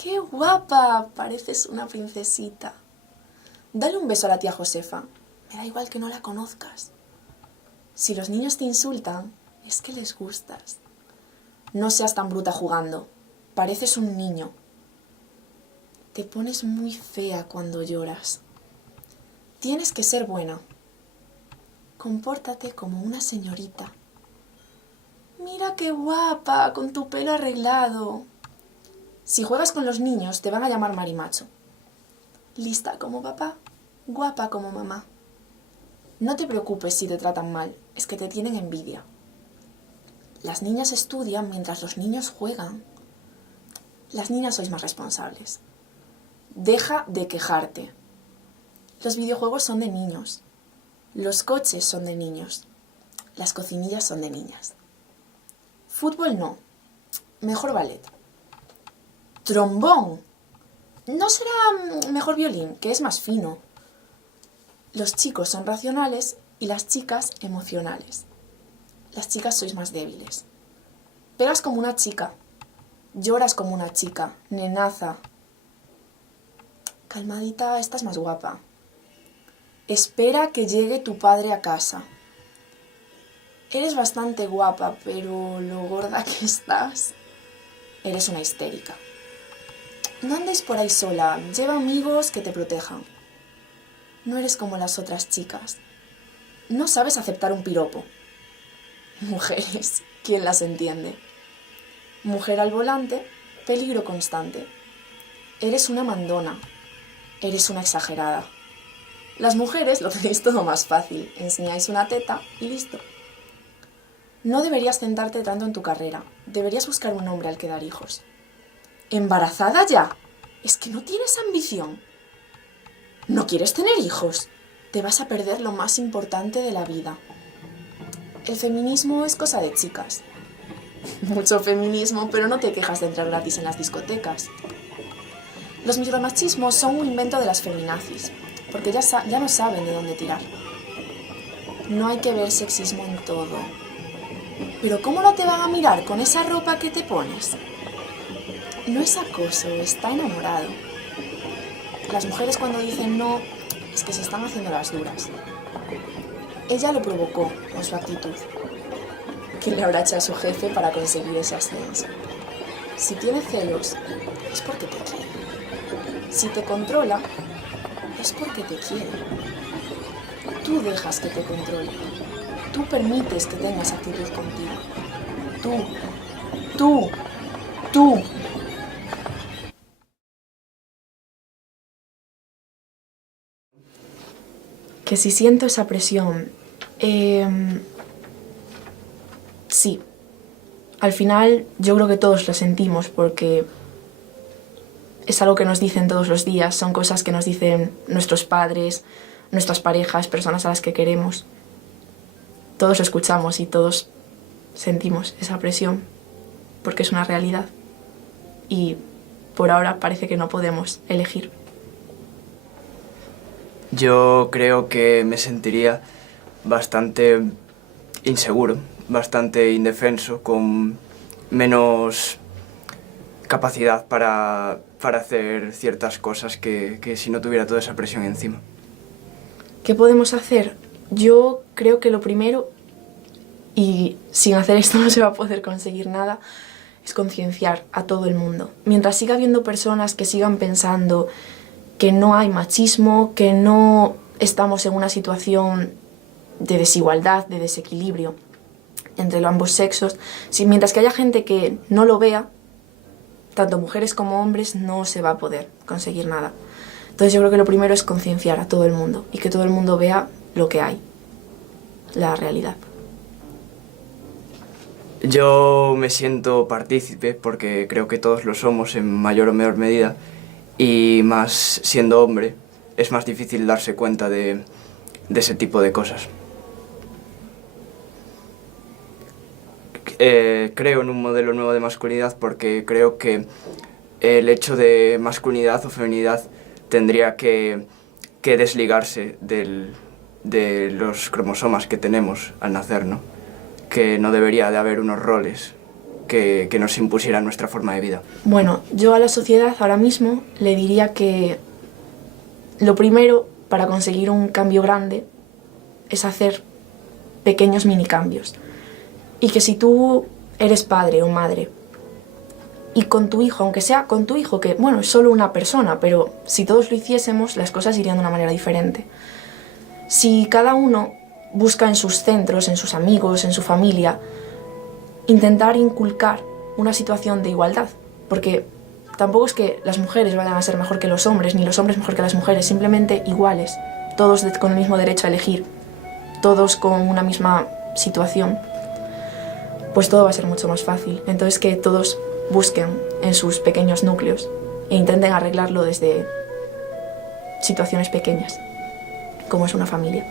¡Qué guapa! Pareces una princesita. Dale un beso a la tía Josefa. Me da igual que no la conozcas. Si los niños te insultan, es que les gustas. No seas tan bruta jugando. Pareces un niño. Te pones muy fea cuando lloras. Tienes que ser buena. Compórtate como una señorita. Mira qué guapa, con tu pelo arreglado. Si juegas con los niños, te van a llamar marimacho. Lista como papá, guapa como mamá. No te preocupes si te tratan mal, es que te tienen envidia. Las niñas estudian mientras los niños juegan. Las niñas sois más responsables. Deja de quejarte. Los videojuegos son de niños. Los coches son de niños. Las cocinillas son de niñas. Fútbol no. Mejor ballet. Trombón. ¿No será mejor violín, que es más fino? Los chicos son racionales y las chicas emocionales. Las chicas sois más débiles. Pegas como una chica. Lloras como una chica. Nenaza. Calmadita, estás más guapa. Espera que llegue tu padre a casa. Eres bastante guapa, pero lo gorda que estás. Eres una histérica. No andes por ahí sola, lleva amigos que te protejan. No eres como las otras chicas. No sabes aceptar un piropo. Mujeres, ¿quién las entiende? Mujer al volante, peligro constante. Eres una mandona. Eres una exagerada. Las mujeres lo tenéis todo más fácil. Enseñáis una teta y listo. No deberías centrarte tanto en tu carrera. Deberías buscar un hombre al que dar hijos. ¿Embarazada ya? Es que no tienes ambición. ¿No quieres tener hijos? Te vas a perder lo más importante de la vida. El feminismo es cosa de chicas. Mucho feminismo, pero no te quejas de entrar gratis en las discotecas. Los micromachismos son un invento de las feminazis, porque ya no saben de dónde tirar. No hay que ver sexismo en todo. ¿Pero cómo no te van a mirar con esa ropa que te pones? No es acoso, está enamorado. Las mujeres cuando dicen no, es que se están haciendo las duras. Ella lo provocó con su actitud. ¿Quién le habrá hecho a su jefe para conseguir ese ascenso? Si tiene celos, es porque te quiere. Si te controla, es porque te quiere. Tú dejas que te controle. Tú permites que tengas actitud contigo. Tú. Que si siento esa presión, sí. Al final yo creo que todos lo sentimos porque es algo que nos dicen todos los días, son cosas que nos dicen nuestros padres, nuestras parejas, personas a las que queremos. Todos lo escuchamos y todos sentimos esa presión porque es una realidad y por ahora parece que no podemos elegir. Yo creo que me sentiría bastante inseguro, bastante indefenso, con menos capacidad para hacer ciertas cosas que si no tuviera toda esa presión encima. ¿Qué podemos hacer? Yo creo que lo primero, y sin hacer esto no se va a poder conseguir nada, es concienciar a todo el mundo. Mientras siga habiendo personas que sigan pensando que no hay machismo, que no estamos en una situación de desigualdad, de desequilibrio entre los ambos sexos, mientras que haya gente que no lo vea, tanto mujeres como hombres, no se va a poder conseguir nada. Entonces yo creo que lo primero es concienciar a todo el mundo y que todo el mundo vea lo que hay, la realidad. Yo me siento partícipe porque creo que todos lo somos en mayor o menor medida y más siendo hombre es más difícil darse cuenta de ese tipo de cosas. Creo en un modelo nuevo de masculinidad porque creo que el hecho de masculinidad o feminidad tendría que desligarse de los cromosomas que tenemos al nacer, ¿no? Que no debería de haber unos roles que nos impusieran nuestra forma de vida. Bueno, yo a la sociedad ahora mismo le diría que lo primero para conseguir un cambio grande es hacer pequeños mini cambios. Y que si tú eres padre o madre y con tu hijo, aunque sea con tu hijo, que bueno, es solo una persona, pero si todos lo hiciésemos, las cosas irían de una manera diferente. Si cada uno busca en sus centros, en sus amigos, en su familia, intentar inculcar una situación de igualdad, porque tampoco es que las mujeres vayan a ser mejor que los hombres, ni los hombres mejor que las mujeres, simplemente iguales, todos con el mismo derecho a elegir, todos con una misma situación, pues todo va a ser mucho más fácil. Entonces que todos busquen en sus pequeños núcleos e intenten arreglarlo desde situaciones pequeñas, como es una familia.